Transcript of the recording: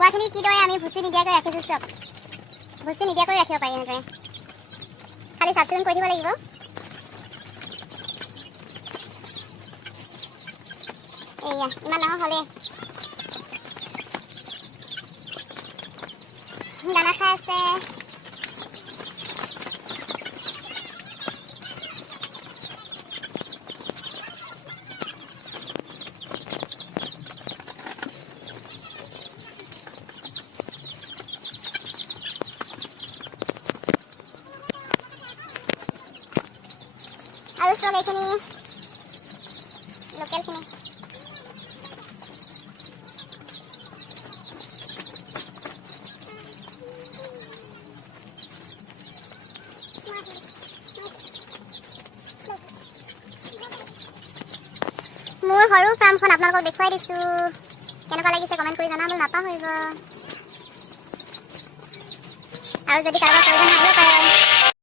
কুকুৰাখিনি কিদৰে আমি ভুচি নিদিয়াকৈ ৰাখিছোঁ চব। ভুচি নিদিয়াকৈ ৰাখিব পাৰি এনেদৰে, খালি চাফ চিকুণ কৰি দিব লাগিব। এয়া ইমান ডাঙৰ হ'লে দানা খাই আছে। আৰু চব এইখিনি লোকেলখিনি। মোৰ সৰু ফাৰ্মখন আপোনালোকক দেখুৱাই দিছোঁ। কেনেকুৱা লাগিছে কমেণ্ট কৰি জনাবলৈ নাপাহৰিব। আৰু যদি কাৰোবাৰ প্ৰয়োজন আহিব পাৰে